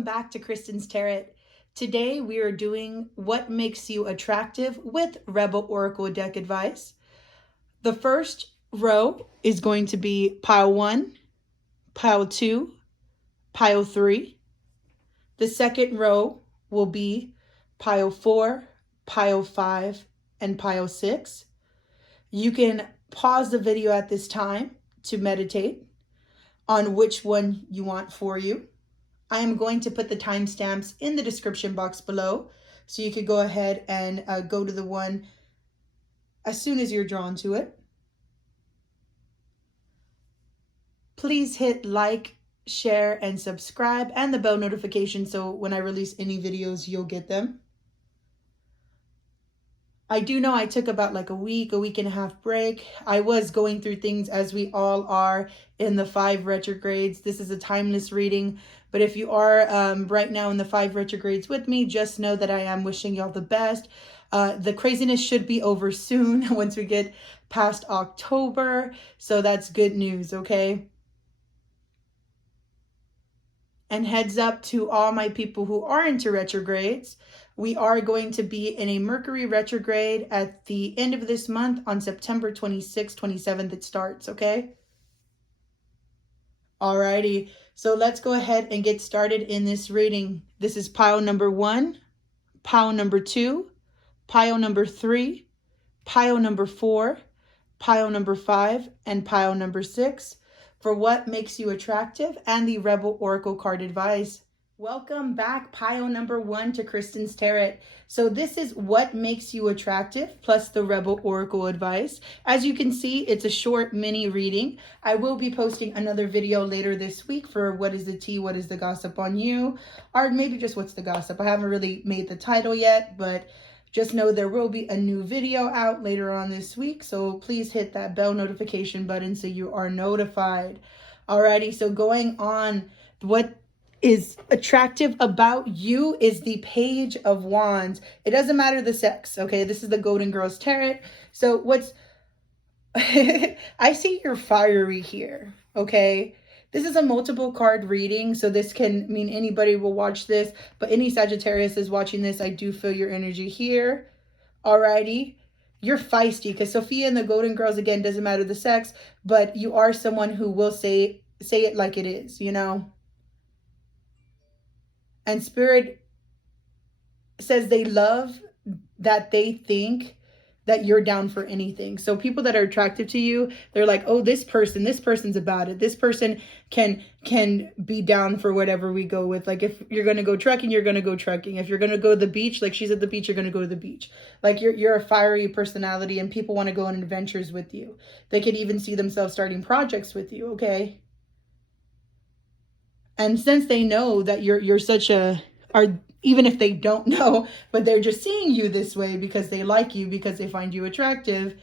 welcome back to Kristen's Tarot. Today we are doing what makes you attractive with Rebel Oracle deck advice. The first row is going to be pile 1, pile 2, pile 3. The second row will be pile 4, pile 5, and pile 6. You can pause the video at this time to meditate on which one you want for you. I am going to put the timestamps in the description box below, so you could go ahead and go to the one as soon as you're drawn to it. Please hit like, share, and subscribe, and the bell notification so when I release any videos, you'll get them. I do know I took about like a week and a half break. I was going through things as we all are in the 5 retrogrades. This is a timeless reading, but if you are right now in the 5 retrogrades with me, just know that I am wishing y'all the best. The craziness should be over soon once we get past October, so that's good news, okay? And heads up to all my people who are into retrogrades. We are going to be in a Mercury retrograde at the end of this month on September 26th, 27th it starts, okay? Alrighty, so let's go ahead and get started in this reading. This is pile number 1, pile number 2, pile number 3, pile number 4, pile number 5, and pile number 6 for what makes you attractive and the Rebel Oracle card advice. Welcome back, pile number 1 to Kristen's Tarot. So this is what makes you attractive plus the Rebel Oracle advice. As you can see, it's a short mini reading. I will be posting another video later this week for what is the tea, what is the gossip on you, or maybe just what's the gossip. I haven't really made the title yet, but just know there will be a new video out later on this week. So please hit that bell notification button so you are notified. Alrighty, so going on, what is attractive about you is the Page of Wands. It doesn't matter the sex, okay? This is the Golden Girls Tarot. So what's I see you're fiery here, okay? This is a multiple card reading, so this can mean anybody will watch this, but any Sagittarius is watching this, I do feel your energy here. Alrighty. You're feisty, because Sophia and the Golden Girls, again, doesn't matter the sex, but you are someone who will say it like it is, you know? And Spirit says they love that they think that you're down for anything. So people that are attractive to you, they're like, oh, this person's about it. This person can be down for whatever we go with. Like if you're going to go trekking, you're going to go trekking. If you're going to go to the beach, like she's at the beach, you're going to go to the beach. Like you're a fiery personality and people want to go on adventures with you. They could even see themselves starting projects with you, okay? And since they know that you're such a, or even if they don't know, but they're just seeing you this way because they like you, because they find you attractive,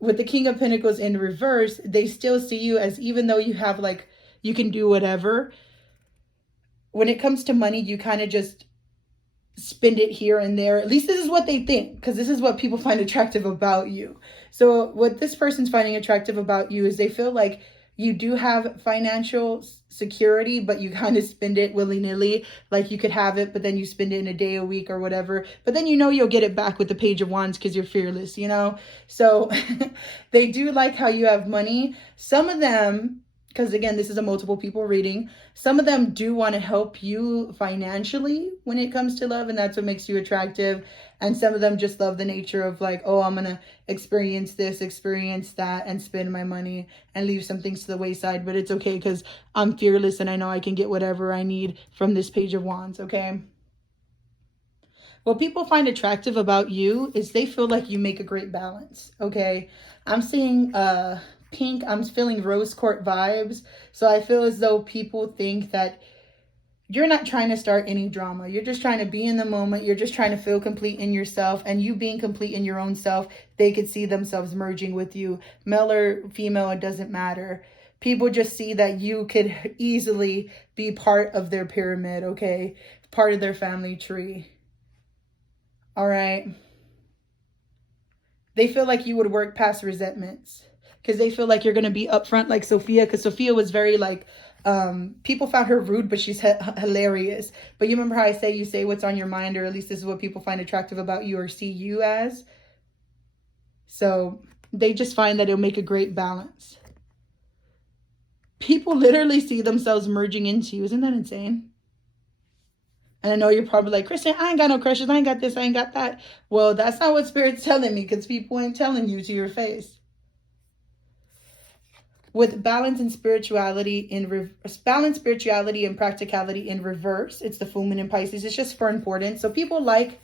with the King of Pentacles in reverse, they still see you as, even though you have like, you can do whatever, when it comes to money, you kind of just spend it here and there. At least this is what they think, because this is what people find attractive about you. So what this person's finding attractive about you is they feel like you do have financial security, but you kind of spend it willy-nilly. Like you could have it, but then you spend it in a day, a week, or whatever. But then you know you'll get it back with the Page of Wands because you're fearless, you know? So they do like how you have money. Some of them, because again, this is a multiple people reading, some of them do want to help you financially when it comes to love, and that's what makes you attractive. And some of them just love the nature of like, oh, I'm going to experience this, experience that, and spend my money and leave some things to the wayside. But it's okay because I'm fearless and I know I can get whatever I need from this Page of Wands, okay? What people find attractive about you is they feel like you make a great balance, okay? I'm seeing pink, I'm feeling rose quartz vibes. So I feel as though people think that you're not trying to start any drama. You're just trying to be in the moment. You're just trying to feel complete in yourself, and you being complete in your own self, they could see themselves merging with you. Male or female, it doesn't matter. People just see that you could easily be part of their pyramid, okay? Part of their family tree. All right. They feel like you would work past resentments, because they feel like you're going to be upfront like Sophia, because Sophia was very like People found her rude, but she's hilarious. But you remember how I say, you say what's on your mind, or at least this is what people find attractive about you or see you as. So they just find that it'll make a great balance. People literally see themselves merging into you. Isn't that insane? And I know you're probably like, Kristen, I ain't got no crushes. I ain't got this. I ain't got that. Well, that's not what Spirit's telling me, because people ain't telling you to your face. With balance and spirituality and practicality in reverse, it's the full moon in Pisces. It's just for importance. So people like,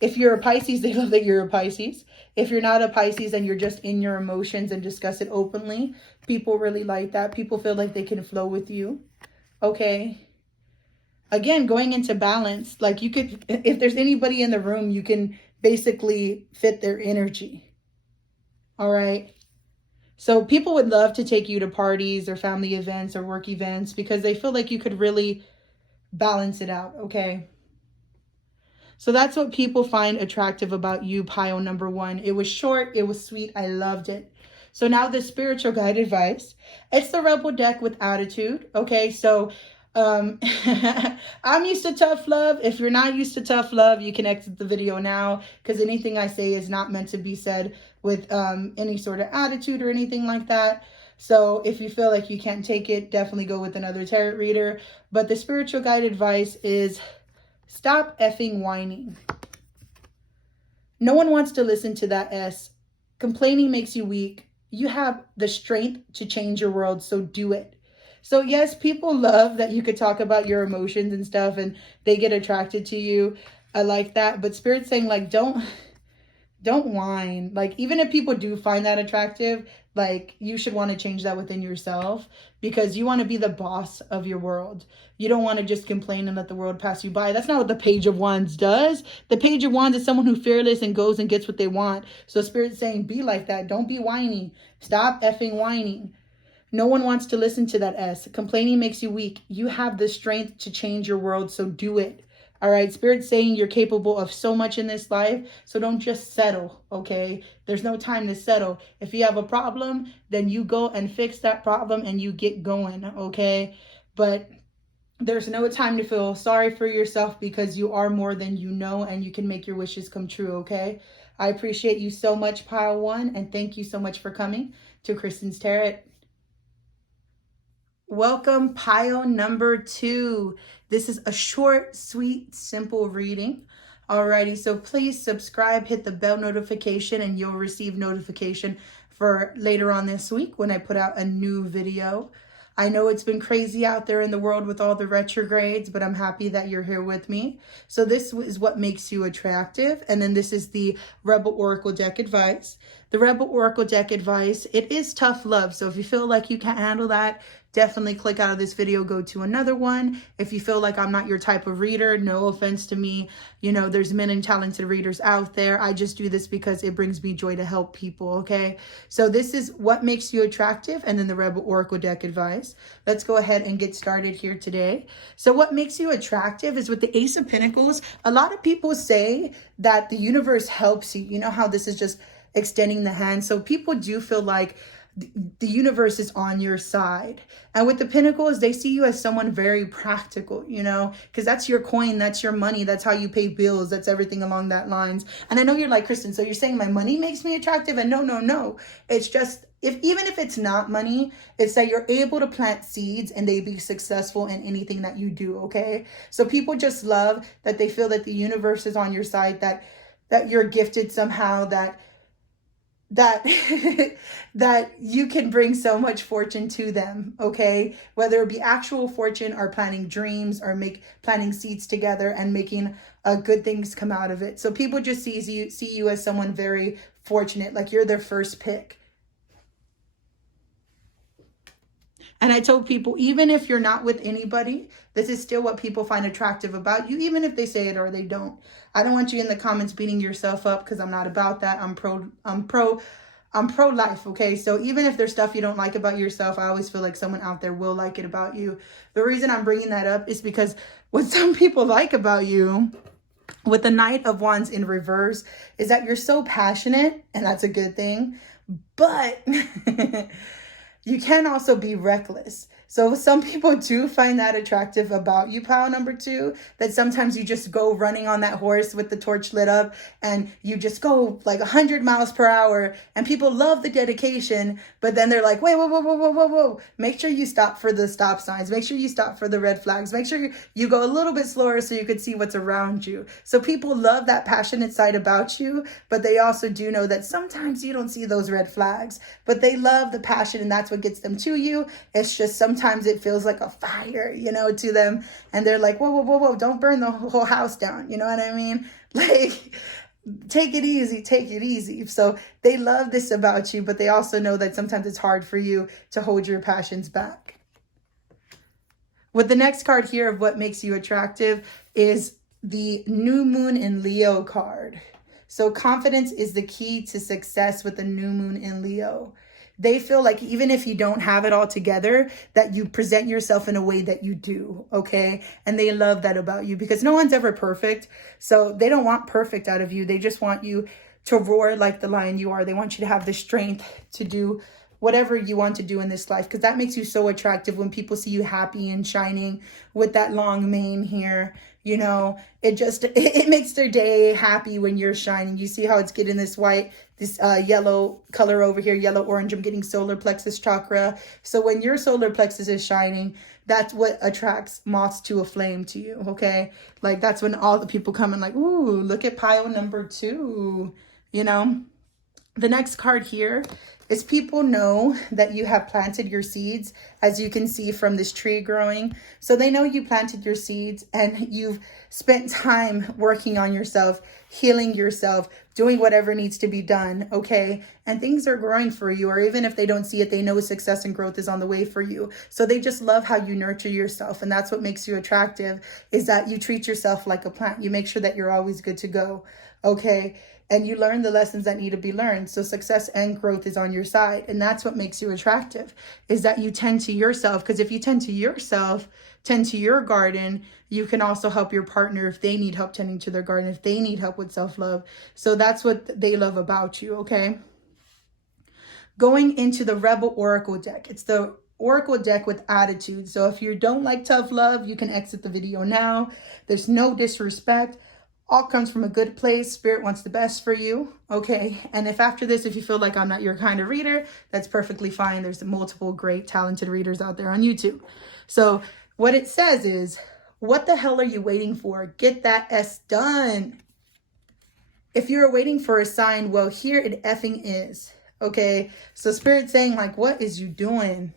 if you're a Pisces, they love that you're a Pisces. If you're not a Pisces and you're just in your emotions and discuss it openly, people really like that. People feel like they can flow with you. Okay. Again, going into balance, like you could, if there's anybody in the room, you can basically fit their energy. All right. So people would love to take you to parties or family events or work events because they feel like you could really balance it out. Okay. So that's what people find attractive about you, pile number 1. It was short. It was sweet. I loved it. So now the spiritual guide advice. It's the Rebel deck with attitude. Okay. So I'm used to tough love. If you're not used to tough love, you can exit the video now, because anything I say is not meant to be said with any sort of attitude or anything like that. So if you feel like you can't take it, definitely go with another tarot reader. But the spiritual guide advice is stop effing whining. No one wants to listen to that S. Complaining makes you weak. You have the strength to change your world, so do it. So yes, people love that you could talk about your emotions and stuff and they get attracted to you. I like that. But Spirit's saying, like, don't whine. Like, even if people do find that attractive, like, you should want to change that within yourself, because you want to be the boss of your world. You don't want to just complain and let the world pass you by. That's not what the Page of Wands does. The Page of Wands is someone who's fearless and goes and gets what they want. So Spirit's saying, be like that. Don't be whiny. Stop effing whining. No one wants to listen to that S. Complaining makes you weak. You have the strength to change your world, so do it. All right, Spirit's saying you're capable of so much in this life, so don't just settle, okay? There's no time to settle. If you have a problem, then you go and fix that problem and you get going, okay? But there's no time to feel sorry for yourself, because you are more than you know, and you can make your wishes come true, okay? I appreciate you so much, Pile 1, and thank you so much for coming to Kristen's Tarot. Welcome, pile number 2. This is a short, sweet, simple reading. Alrighty, so please subscribe, hit the bell notification, and you'll receive notification for later on this week when I put out a new video. I know it's been crazy out there in the world with all the retrogrades, but I'm happy that you're here with me. So this is what makes you attractive. And then this is the Rebel Oracle deck advice. The Rebel Oracle deck advice, it is tough love. So if you feel like you can't handle that, definitely click out of this video, go to another one. If you feel like I'm not your type of reader, no offense to me. You know, there's many talented readers out there. I just do this because it brings me joy to help people, okay? So this is what makes you attractive, and then the Rebel Oracle deck advice. Let's go ahead and get started here today. So what makes you attractive is with the Ace of Pentacles. A lot of people say that the universe helps you. You know how this is just extending the hand. So people do feel like the universe is on your side. And with the Pentacles, they see you as someone very practical, you know, because that's your coin, that's your money, that's how you pay bills, that's everything along that lines. And I know you're like, Kristen, so you're saying my money makes me attractive? And no. It's just, even if it's not money, it's that you're able to plant seeds and they be successful in anything that you do, okay? So people just love that they feel that the universe is on your side, that you're gifted somehow, that you can bring so much fortune to them, okay? Whether it be actual fortune or planting dreams or planting seeds together and making good things come out of it. So people just see you as someone very fortunate, like you're their first pick. And I told people, even if you're not with anybody, this is still what people find attractive about you, even if they say it or they don't. I don't want you in the comments beating yourself up, because I'm not about that. I'm pro-life, okay? So even if there's stuff you don't like about yourself, I always feel like someone out there will like it about you. The reason I'm bringing that up is because what some people like about you with the Knight of Wands in reverse is that you're so passionate, and that's a good thing, but you can also be reckless. So some people do find that attractive about you, pile number 2, that sometimes you just go running on that horse with the torch lit up and you just go like 100 miles per hour, and people love the dedication, but then they're like, wait, whoa, whoa, whoa, whoa, whoa, whoa. Make sure you stop for the stop signs. Make sure you stop for the red flags. Make sure you go a little bit slower so you could see what's around you. So people love that passionate side about you, but they also do know that sometimes you don't see those red flags, but they love the passion, and that's what gets them to you. It's just sometimes it feels like a fire, you know, to them. And they're like, whoa, whoa, whoa, whoa, don't burn the whole house down. You know what I mean? Like, take it easy, take it easy. So they love this about you, but they also know that sometimes it's hard for you to hold your passions back. With the next card here of what makes you attractive is the New Moon in Leo card. So confidence is the key to success with the New Moon in Leo. They feel like even if you don't have it all together, that you present yourself in a way that you do, okay? And they love that about you because no one's ever perfect. So they don't want perfect out of you. They just want you to roar like the lion you are. They want you to have the strength to do whatever you want to do in this life, because that makes you so attractive when people see you happy and shining with that long mane here. You know, it makes their day happy when you're shining. You see how it's getting this white, this yellow color over here, yellow orange. I'm getting solar plexus chakra. So when your solar plexus is shining, that's what attracts moths to a flame to you, okay? Like, that's when all the people come and like, ooh, look at pile number 2, you know? The next card here is people know that you have planted your seeds, as you can see from this tree growing. So they know you planted your seeds and you've spent time working on yourself, healing yourself, doing whatever needs to be done, okay? And things are growing for you, or even if they don't see it, they know success and growth is on the way for you. So they just love how you nurture yourself, and that's what makes you attractive, is that you treat yourself like a plant. You make sure that you're always good to go, okay? And you learn the lessons that need to be learned. So success and growth is on your side. And that's what makes you attractive, is that you tend to yourself. Because if you tend to yourself, tend to your garden, you can also help your partner if they need help tending to their garden, if they need help with self-love. So that's what they love about you, okay? Going into the Rebel Oracle deck. It's the Oracle deck with attitude. So if you don't like tough love, you can exit the video now. There's no disrespect. All comes from a good place. Spirit wants the best for you, okay? And if after this, if you feel like I'm not your kind of reader, that's perfectly fine. There's multiple great talented readers out there on YouTube. So what it says is, what the hell are you waiting for? Get that S done. If you're waiting for a sign, well, here it effing is, okay? So Spirit's saying, like, what is you doing?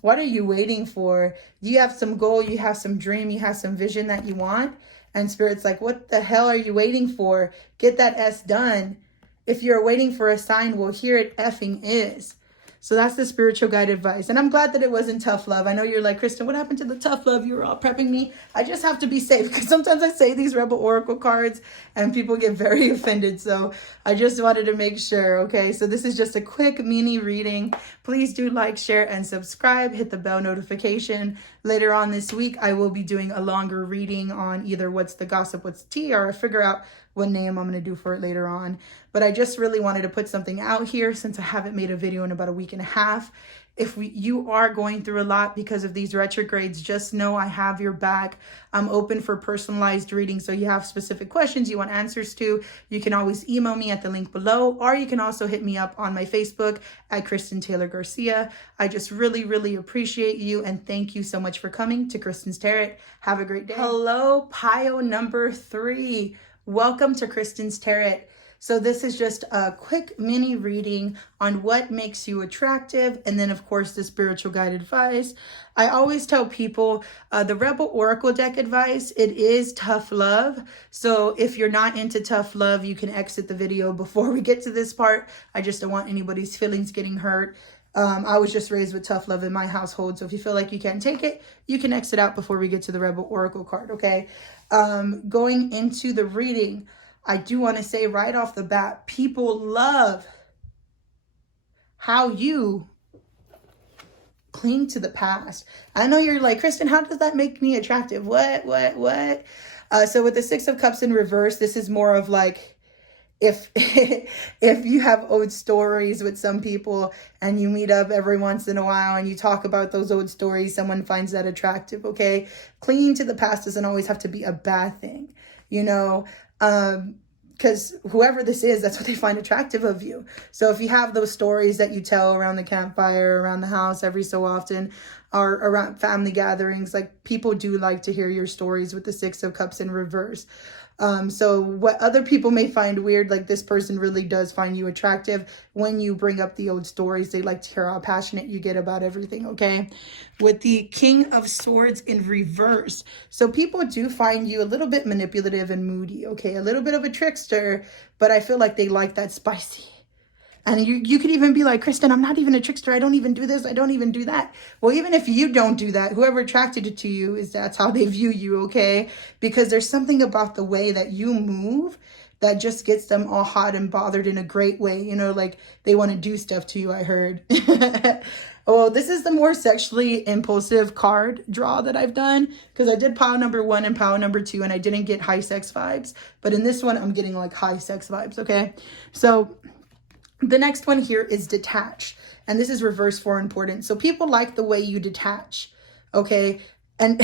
What are you waiting for? You have some goal, you have some dream, you have some vision that you want. And Spirit's like, what the hell are you waiting for? Get that S done. If you're waiting for a sign, well, here it effing is. So that's the spiritual guide advice. And I'm glad that it wasn't tough love. I know you're like, Kristen, what happened to the tough love? You were all prepping me. I just have to be safe, because sometimes I say these Rebel Oracle cards and people get very offended. So I just wanted to make sure, okay? So this is just a quick mini reading. Please do like, share, and subscribe. Hit the bell notification. Later on this week, I will be doing a longer reading on either what's the gossip, what's tea, or figure out what name I'm going to do for it later on. But I just really wanted to put something out here since I haven't made a video in about a week and a half. If you are going through a lot because of these retrogrades, just know I have your back. I'm open for personalized reading. So you have specific questions you want answers to, you can always email me at the link below, or you can also hit me up on my Facebook at KristenTaylorGarcia. I just really, really appreciate you. And thank you so much for coming to Kristen's Tarot. Have a great day. Hello, pile number 3. Welcome to Kristen's Tarot. So this is just a quick mini reading on what makes you attractive, and then of course the spiritual guide advice. I always tell people the Rebel Oracle deck advice, it is tough love. So if you're not into tough love, you can exit the video before we get to this part. I just don't want anybody's feelings getting hurt. I was just raised with tough love in my household. So if you feel like you can't take it, you can exit out before we get to the Rebel Oracle card, okay? Going into the reading, I do want to say right off the bat, people love how you cling to the past. I know you're like, Kristen, how does that make me attractive? What? So with the 6 of Cups in reverse, this is more of like, if if you have old stories with some people and you meet up every once in a while and you talk about those old stories, someone finds that attractive, okay? Clinging to the past doesn't always have to be a bad thing, you know? Because whoever this is, that's what they find attractive of you. So if you have those stories that you tell around the campfire, around the house every so often, or around family gatherings, like people do like to hear your stories with the Six of Cups in reverse. So what other people may find weird, like this person really does find you attractive when you bring up the old stories. They like to hear how passionate you get about everything, okay? With the King of Swords in reverse. So people do find you a little bit manipulative and moody, okay? A little bit of a trickster, but I feel like they like that spicy. And you could even be like, Kristen, I'm not even a trickster. I don't even do this. I don't even do that. Well, even if you don't do that, whoever attracted it to you that's how they view you, okay? Because there's something about the way that you move that just gets them all hot and bothered in a great way. You know, like they want to do stuff to you, I heard. Well, this is the more sexually impulsive card draw that I've done, because I did pile number 1 and pile number 2 and I didn't get high sex vibes. But in this one, I'm getting like high sex vibes, okay? So the next one here is detach. And this is reverse for important. So people like the way you detach. Okay. And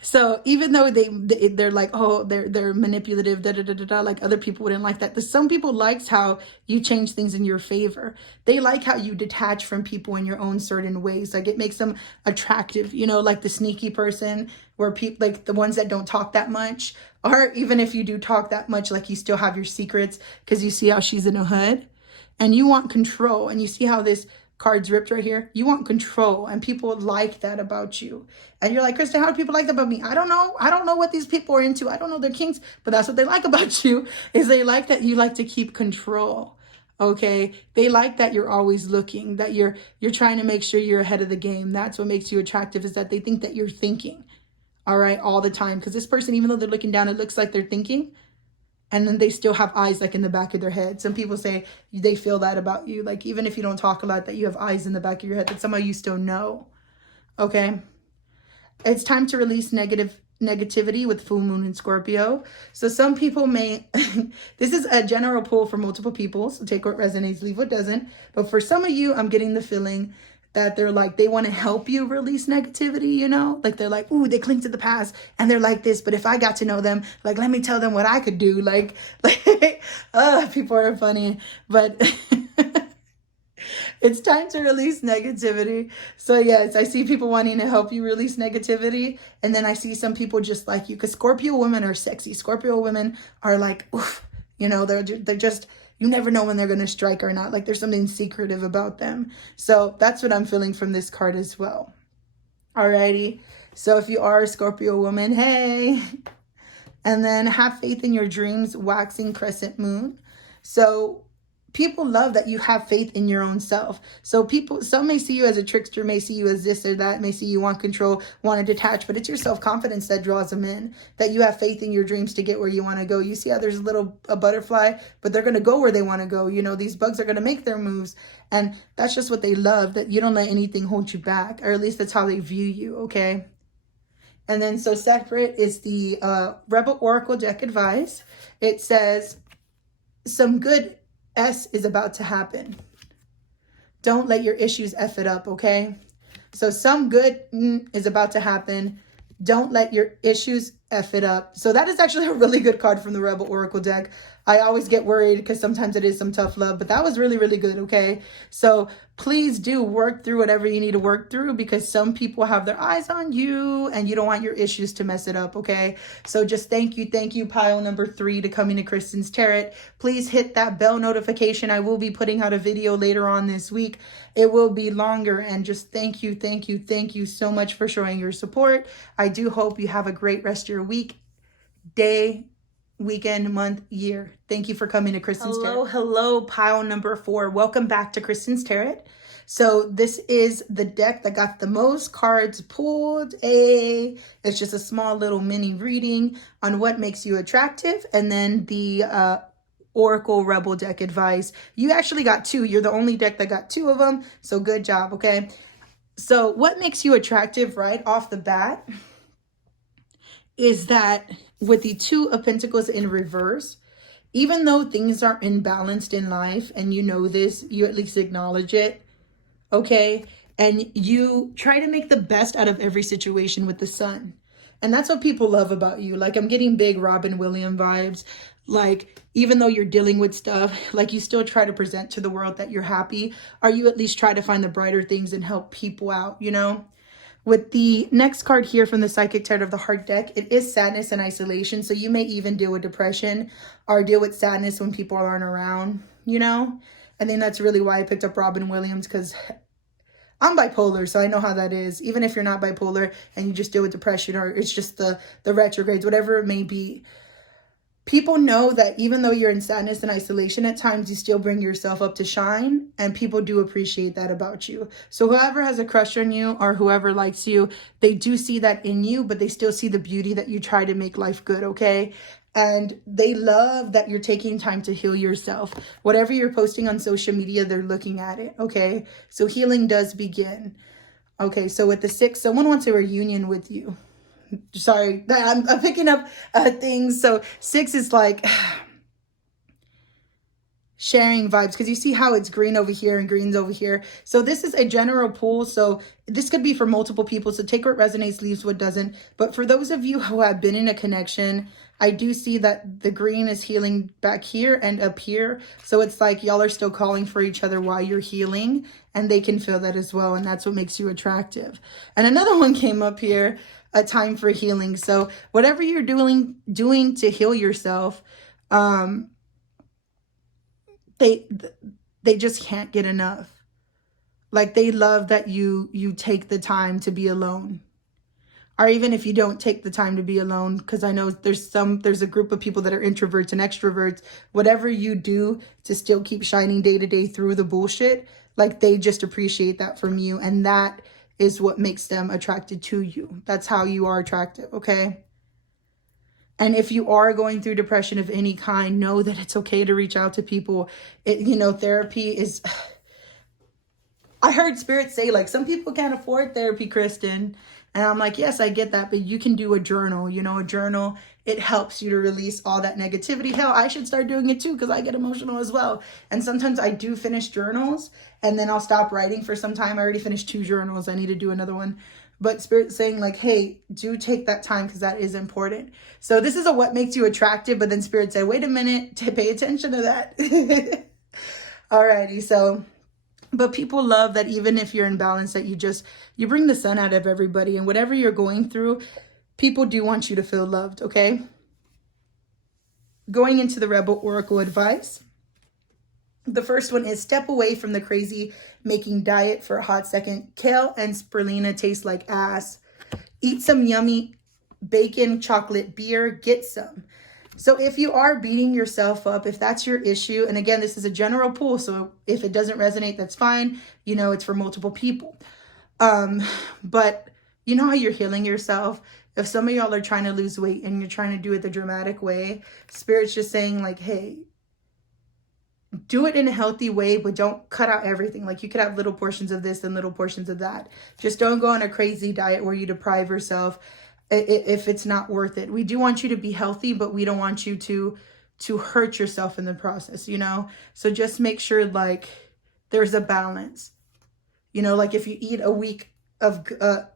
so even though they're like, oh, they're manipulative, like other people wouldn't like that. But some people likes how you change things in your favor. They like how you detach from people in your own certain ways. Like it makes them attractive, you know, like the sneaky person, where people like the ones that don't talk that much, or even if you do talk that much, like you still have your secrets because you see how she's in a hood. And you want control. And you see how this card's ripped right here? You want control. And people like that about you. And you're like, Kristen, how do people like that about me? I don't know. I don't know what these people are into. I don't know their kinks. But that's what they like about you, is they like that you like to keep control. Okay? They like that you're always looking, that you're trying to make sure you're ahead of the game. That's what makes you attractive, is that they think that you're thinking. All right? All the time. Because this person, even though they're looking down, it looks like they're thinking. And then they still have eyes like in the back of their head. Some people say they feel that about you. Like even if you don't talk a lot, that you have eyes in the back of your head, that somehow you still know. Okay. It's time to release negativity with full moon in Scorpio. So some people may, this is a general pull for multiple people. So take what resonates, leave what doesn't. But for some of you, I'm getting the feeling that they're like, they want to help you release negativity, you know? Like they're like, ooh, they cling to the past and they're like this. But if I got to know them, like, let me tell them what I could do. Like people are funny, but it's time to release negativity. So yes, I see people wanting to help you release negativity. And then I see some people just like you, because Scorpio women are sexy. Scorpio women are like, oof, you know, they're just, you never know when they're going to strike or not. Like there's something secretive about them. So that's what I'm feeling from this card as well. Alrighty. So if you are a Scorpio woman, hey. And then have faith in your dreams, waxing crescent moon. So people love that you have faith in your own self. So some may see you as a trickster, may see you as this or that, may see you want control, want to detach, but it's your self-confidence that draws them in, that you have faith in your dreams to get where you want to go. You see how there's a butterfly, but they're going to go where they want to go. You know, these bugs are going to make their moves. And that's just what they love, that you don't let anything hold you back, or at least that's how they view you, okay? And then so separate is the Rebel Oracle deck advice. It says, some good S is about to happen. Don't let your issues F it up, okay? So some good is about to happen. Don't let your issues F it up. So that is actually a really good card from the Rebel Oracle deck. I always get worried because sometimes it is some tough love, but that was really, really good, okay? So please do work through whatever you need to work through, because some people have their eyes on you and you don't want your issues to mess it up, okay? So just thank you, pile number 3 to coming to Kristen's Tarot. Please hit that bell notification. I will be putting out a video later on this week. It will be longer, and just thank you so much for showing your support. I do hope you have a great rest of your week, day, weekend, month, year. Thank you for coming to Kristen's Tarot. Hello, pile number 4. Welcome back to Kristen's Tarot. So this is the deck that got the most cards pulled. It's just a small little mini reading on what makes you attractive, and then the Oracle Rebel deck advice. You actually got 2. You're the only deck that got 2 of them. So good job, okay? So what makes you attractive right off the bat is that with the 2 of Pentacles in reverse, even though things are imbalanced in life and you know this, you at least acknowledge it, okay? And you try to make the best out of every situation with the sun. And that's what people love about you. Like, I'm getting big Robin Williams vibes. Like, even though you're dealing with stuff, like, you still try to present to the world that you're happy, or you at least try to find the brighter things and help people out, you know? With the next card here from the Psychic Tarot of the Heart deck, it is sadness and isolation. So you may even deal with depression or deal with sadness when people aren't around, you know? I think that's really why I picked up Robin Williams, because I'm bipolar, so I know how that is. Even if you're not bipolar and you just deal with depression, or it's just the retrogrades, whatever it may be, people know that even though you're in sadness and isolation at times, you still bring yourself up to shine, and people do appreciate that about you. So whoever has a crush on you or whoever likes you, they do see that in you, but they still see the beauty that you try to make life good, okay? And they love that you're taking time to heal yourself. Whatever you're posting on social media, they're looking at it, okay? So healing does begin. Okay, so with the 6, someone wants a reunion with you. Sorry, I'm picking up things. So 6 is like sharing vibes, because you see how it's green over here and green's over here. So this is a general pool. So this could be for multiple people. So take what resonates, leaves what doesn't. But for those of you who have been in a connection, I do see that the green is healing back here and up here. So it's like y'all are still calling for each other while you're healing, and they can feel that as well. And that's what makes you attractive. And another one came up here, a time for healing. So whatever you're doing to heal yourself, they just can't get enough. Like, they love that you take the time to be alone. Or even if you don't take the time to be alone, because I know there's a group of people that are introverts and extroverts. Whatever you do to still keep shining day to day through the bullshit, like, they just appreciate that from you. And that is what makes them attracted to you. That's how you are attractive, okay? And if you are going through depression of any kind, know that it's okay to reach out to people. Therapy is... I heard Spirit say, like, some people can't afford therapy, Kristen. And I'm like, yes, I get that, but you can do a journal. A journal, it helps you to release all that negativity. Hell, I should start doing it too, because I get emotional as well. And sometimes I do finish journals, and then I'll stop writing for some time. I already finished 2 journals. I need to do another one. But Spirit's saying, like, hey, do take that time, because that is important. So this is a what makes you attractive, but then Spirit said, wait a minute, to pay attention to that. Alrighty, so... But people love that even if you're in balance, that you bring the sun out of everybody. And whatever you're going through, people do want you to feel loved, okay? Going into the Rebel Oracle advice. The first one is step away from the crazy making diet for a hot second. Kale and spirulina taste like ass. Eat some yummy bacon, chocolate, beer. Get some. So if you are beating yourself up, if that's your issue, and again, this is a general pool, so if it doesn't resonate, that's fine. It's for multiple people. But you know how you're healing yourself? If some of y'all are trying to lose weight and you're trying to do it the dramatic way, Spirit's just saying, like, hey, do it in a healthy way, but don't cut out everything. Like, you could have little portions of this and little portions of that. Just don't go on a crazy diet where you deprive yourself if it's not worth it. We do want you to be healthy, but we don't want you to hurt yourself in the process, So just make sure, like, there's a balance. Like, if you eat a week of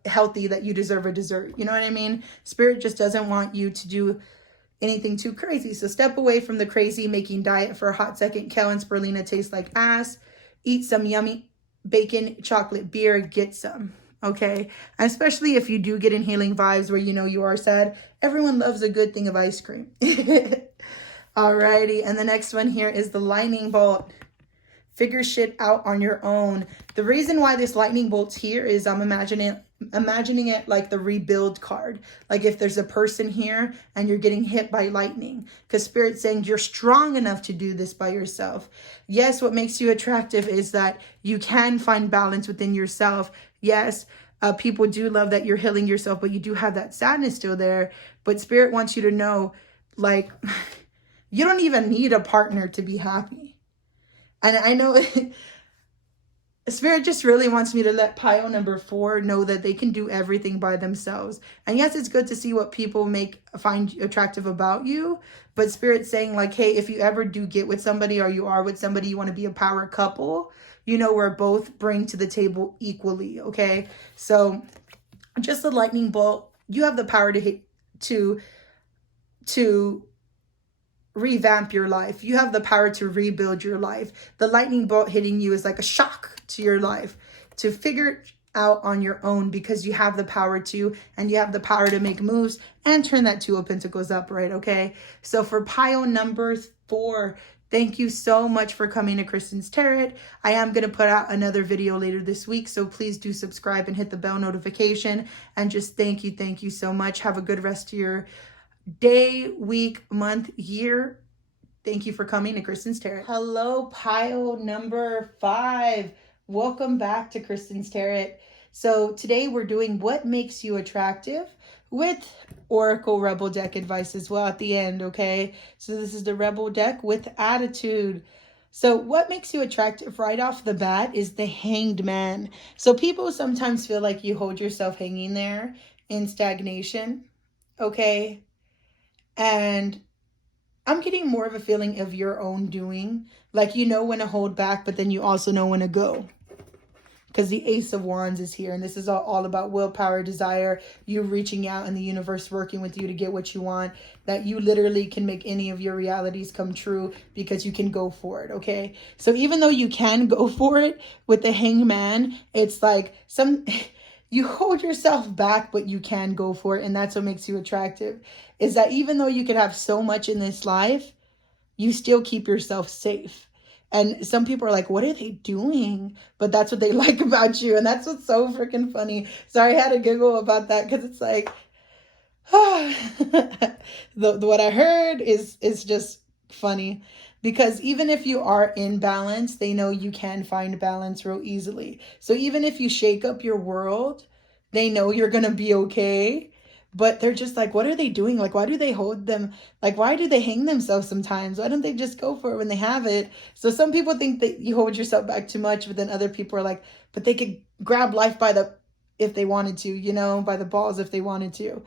healthy, that you deserve a dessert. You know what I mean? Spirit just doesn't want you to do anything too crazy. So step away from the crazy making diet for a hot second. Kale and spirulina taste like ass. Eat some yummy bacon, chocolate, beer. Get some. Okay, and especially if you do get in healing vibes where you are sad. Everyone loves a good thing of ice cream. Alrighty, and the next one here is the lightning bolt. Figure shit out on your own. The reason why this lightning bolt's here is I'm imagining it like the rebuild card. Like, if there's a person here and you're getting hit by lightning, because Spirit's saying you're strong enough to do this by yourself. Yes, what makes you attractive is that you can find balance within yourself. Yes, people do love that you're healing yourself, but you do have that sadness still there. But Spirit wants you to know, like, you don't even need a partner to be happy. And I know Spirit just really wants me to let pile number 4 know that they can do everything by themselves. And yes, it's good to see what people find attractive about you. But Spirit's saying like, hey, if you ever do get with somebody, or you are with somebody, you want to be a power couple, you know, where both bring to the table equally. Okay. So just a lightning bolt. You have the power to hit, to revamp your life. You have the power to rebuild your life. The lightning bolt hitting you is like a shock to your life, to figure it out on your own, because you have the power to, and you have the power to make moves and turn that 2 of Pentacles upright. Okay. So for pile number 4, thank you so much for coming to Kristen's Tarot. I am going to put out another video later this week, so please do subscribe and hit the bell notification. And just thank you so much. Have a good rest of your day, week, month, year. Thank you for coming to Kristen's Tarot. Hello, pile number 5. Welcome back to Kristen's Tarot. So today we're doing what makes you attractive, with Oracle Rebel deck advice as well at the end, okay? So this is the Rebel deck with attitude. So what makes you attractive right off the bat is the Hanged Man. So people sometimes feel like you hold yourself hanging there in stagnation, okay? And I'm getting more of a feeling of your own doing. Like, you know when to hold back, but then you also know when to go. Because the Ace of Wands is here. And this is all about willpower, desire, you reaching out and the universe working with you to get what you want. That you literally can make any of your realities come true because you can go for it, okay? So even though you can go for it with the Hanged Man, it's like you hold yourself back, but you can go for it. And that's what makes you attractive. Is that even though you could have so much in this life, you still keep yourself safe. And some people are like, what are they doing? But that's what they like about you. And that's what's so freaking funny. Sorry, I had to giggle about that because it's like, what I heard is just funny. Because even if you are in balance, they know you can find balance real easily. So even if you shake up your world, they know you're going to be okay. But they're just like, what are they doing? Like, why do they hold them? Like, why do they hang themselves sometimes? Why don't they just go for it when they have it? So some people think that you hold yourself back too much, but then other people are like, but they could grab life if they wanted to, you know, by the balls if they wanted to.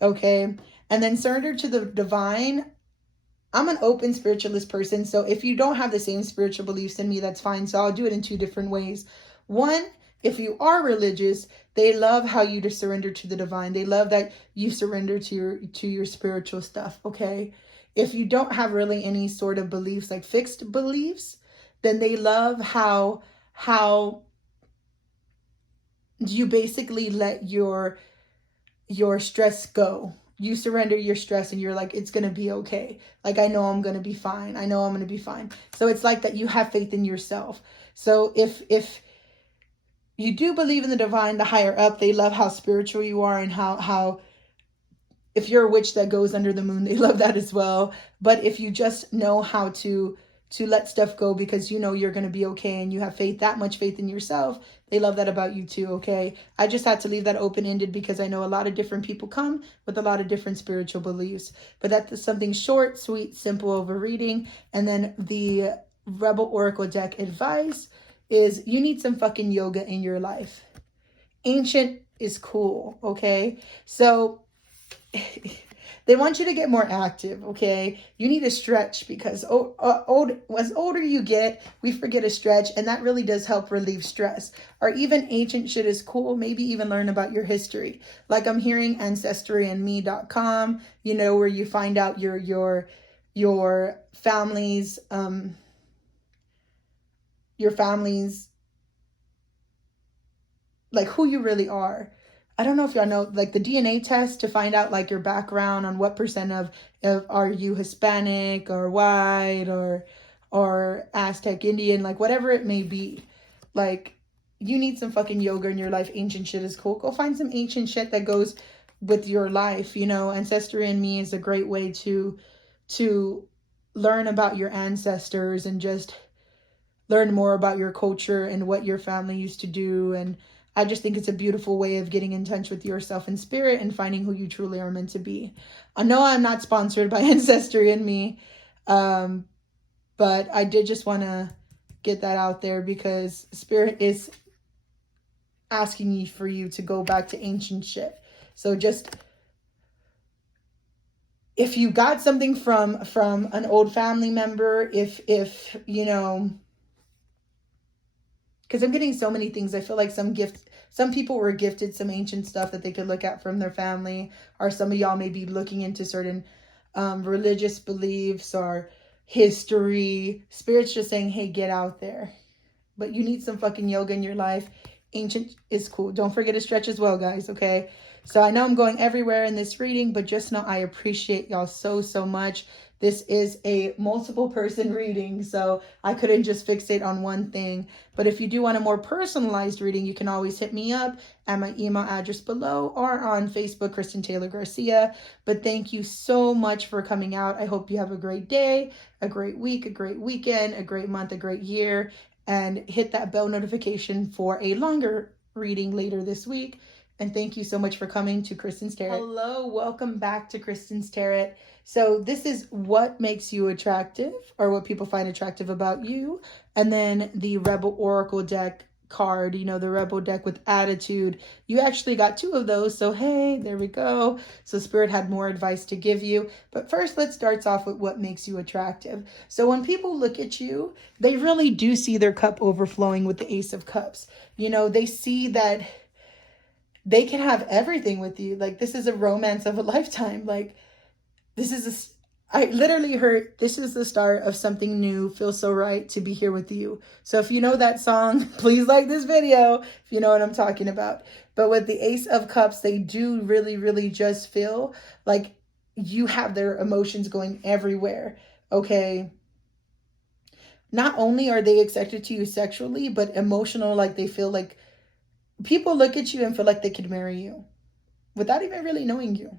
Okay. And then surrender to the divine. I'm an open spiritualist person. So if you don't have the same spiritual beliefs in me, that's fine. So I'll do it in 2 different ways. One, if you are religious, they love how you just surrender to the divine. They love that you surrender to your spiritual stuff, okay? If you don't have really any sort of beliefs, like fixed beliefs, then they love how you basically let your stress go. You surrender your stress and you're like, it's going to be okay. Like, I know I'm going to be fine. I know I'm going to be fine. So it's like that you have faith in yourself. So if you do believe in the divine, the higher up, they love how spiritual you are, and how if you're a witch that goes under the moon, they love that as well. But if you just know how to let stuff go because you know you're going to be okay and you have faith, that much faith in yourself, they love that about you too, okay? I just had to leave that open-ended because I know a lot of different people come with a lot of different spiritual beliefs. But that's something short, sweet, simple over reading. And then the Rebel Oracle deck advice is you need some fucking yoga in your life. Ancient is cool, okay? So they want you to get more active, okay? You need to stretch because as older you get, we forget to stretch, and that really does help relieve stress. Or even ancient shit is cool. Maybe even learn about your history. Like I'm hearing ancestryandme.com, you know, where you find out your family's like who you really are. I don't know if y'all know, like the DNA test to find out like your background on what percent of are you Hispanic or white or Aztec Indian, like whatever it may be. Like you need some fucking yoga in your life. Ancient shit is cool. Go find some ancient shit that goes with your life. You know, Ancestry and Me is a great way to learn about your ancestors and just learn more about your culture and what your family used to do. And I just think it's a beautiful way of getting in touch with yourself in spirit and finding who you truly are meant to be. I know I'm not sponsored by Ancestry and Me, but I did just want to get that out there, because Spirit is asking you for you to go back to ancient shit. So just, if you got something from an old family member, if you know, because I'm getting so many things. I feel like some people were gifted some ancient stuff that they could look at from their family, or some of y'all may be looking into certain religious beliefs or history. Spirit's just saying, hey, get out there. But you need some fucking yoga in your life. Ancient is cool. Don't forget to stretch as well, guys, okay? So I know I'm going everywhere in this reading, but just know I appreciate y'all so, so much. This is a multiple person reading, so I couldn't just fixate on one thing. But if you do want a more personalized reading, you can always hit me up at my email address below, or on Facebook, Kristen Taylor Garcia. But thank you so much for coming out. I hope you have a great day, a great week, a great weekend, a great month, a great year. And hit that bell notification for a longer reading later this week. And thank you so much for coming to Kristen's Tarot. Hello, welcome back to Kristen's Tarot. So this is what makes you attractive, or what people find attractive about you. And then the Rebel Oracle deck card, you know, the Rebel deck with attitude. You actually got 2 of those. So hey, there we go. So Spirit had more advice to give you. But first, let's start off with what makes you attractive. So when people look at you, they really do see their cup overflowing with the Ace of Cups. You know, they see that they can have everything with you. Like, this is a romance of a lifetime. Like, this is I literally heard, this is the start of something new. Feels so right to be here with you. So if you know that song, please like this video if you know what I'm talking about. But with the Ace of Cups, they do really, really just feel like you have their emotions going everywhere. Okay. Not only are they attracted to you sexually, but emotional. Like, they feel like people look at you and feel like they could marry you without even really knowing you.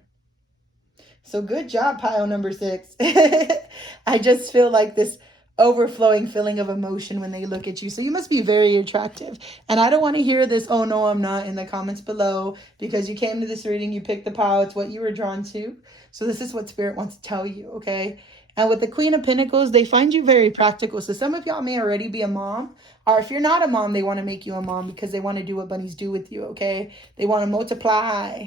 So good job, pile number 6. I just feel like this overflowing feeling of emotion when they look at you. So you must be very attractive. And I don't want to hear this, oh no, I'm not, in the comments below, because you came to this reading, you picked the pile, it's what you were drawn to. So this is what Spirit wants to tell you, okay? And with the Queen of Pentacles, they find you very practical. So some of y'all may already be a mom, or if you're not a mom, they want to make you a mom because they want to do what bunnies do with you, okay? They want to multiply.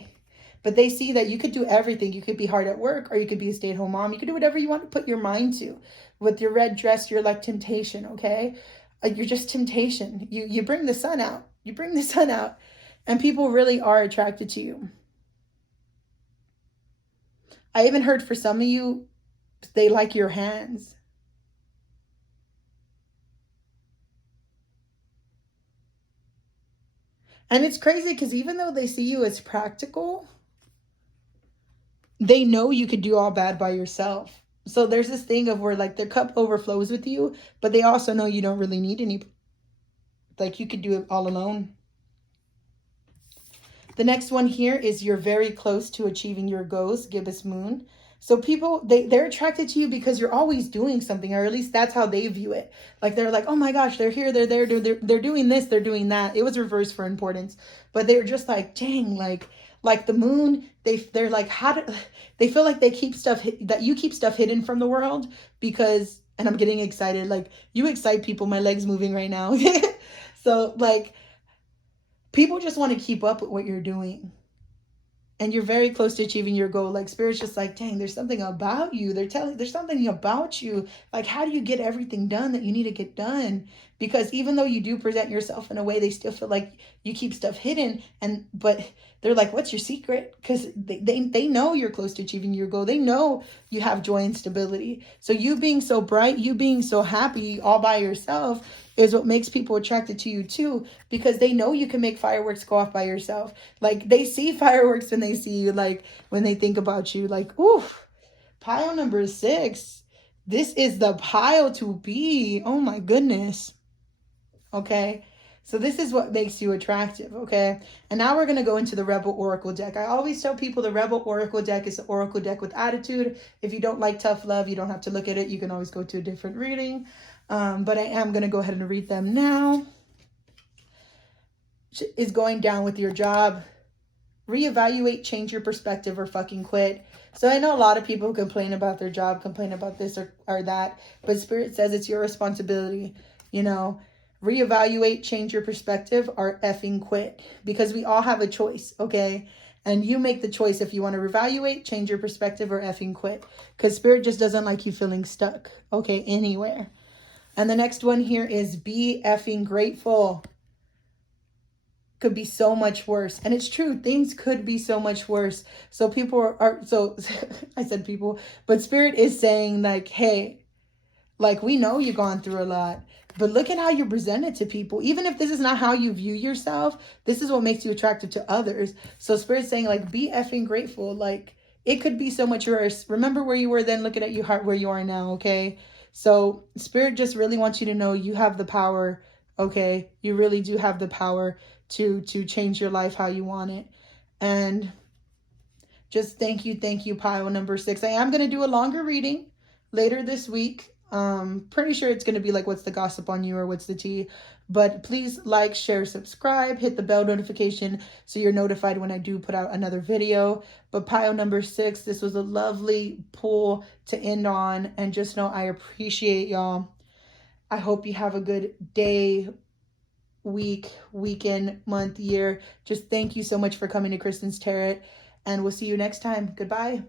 But they see that you could do everything. You could be hard at work, or you could be a stay-at-home mom. You could do whatever you want to put your mind to. With your red dress, you're like temptation, okay? You're just temptation. You bring the sun out. You bring the sun out. And people really are attracted to you. I even heard for some of you, they like your hands. And it's crazy because even though they see you as practical, they know you could do all bad by yourself. So there's this thing of where, like, their cup overflows with you, but they also know you don't really need any. Like, you could do it all alone. The next one here is you're very close to achieving your goals, gibbous moon. So people, they're attracted to you because you're always doing something, or at least that's how they view it. Like, they're like, oh my gosh, they're here, they're there, they're doing this, they're doing that. It was reversed for importance, but they're just like, dang, like the moon, they're like, they feel like they keep stuff, that you keep stuff hidden from the world, because, and I'm getting excited, like, you excite people, my legs moving right now. So like, people just want to keep up with what you're doing. And you're very close to achieving your goal. Like, Spirit's just like, dang, there's something about you. There's something about you. Like, how do you get everything done that you need to get done? Because even though you do present yourself in a way, they still feel like you keep stuff hidden. But they're like, what's your secret? Because they know you're close to achieving your goal. They know you have joy and stability. So you being so bright, you being so happy all by yourself is what makes people attracted to you too, because they know you can make fireworks go off by yourself. Like, they see fireworks when they see you, like, when they think about you, like, oof, pile number 6. This is the pile to be. Oh my goodness. Okay. So this is what makes you attractive, okay? And now we're going to go into the Rebel Oracle deck. I always tell people the Rebel Oracle deck is the Oracle deck with attitude. If you don't like tough love, you don't have to look at it. You can always go to a different reading. But I am going to go ahead and read them now. Is going down with your job. Reevaluate, change your perspective, or fucking quit. So I know a lot of people complain about their job, complain about this or that. But Spirit says it's your responsibility. you know, reevaluate, change your perspective, or effing quit. Because we all have a choice, okay? And you make the choice if you want to reevaluate, change your perspective, or effing quit. Because Spirit just doesn't like you feeling stuck, okay, anywhere. And the next one here is be effing grateful. Could be so much worse. And it's true, things could be so much worse. So people are so I said people, but Spirit is saying like, hey, like, we know you've gone through a lot, but look at how you present it to people. Even if this is not how you view yourself, this is what makes you attractive to others. So Spirit's saying like, be effing grateful. Like, it could be so much worse. Remember where you were then, look at you where you are now, okay? So Spirit just really wants you to know you have the power, okay? You really do have the power to change your life how you want it. And just thank you, pile number 6. I am going to do a longer reading later this week. Pretty sure it's going to be like, what's the gossip on you or what's the tea? But please like, share, subscribe, hit the bell notification so you're notified when I do put out another video. But pile number 6, this was a lovely pull to end on. And just know I appreciate y'all. I hope you have a good day, week, weekend, month, year. Just thank you so much for coming to Kristen's Tarot. And we'll see you next time. Goodbye.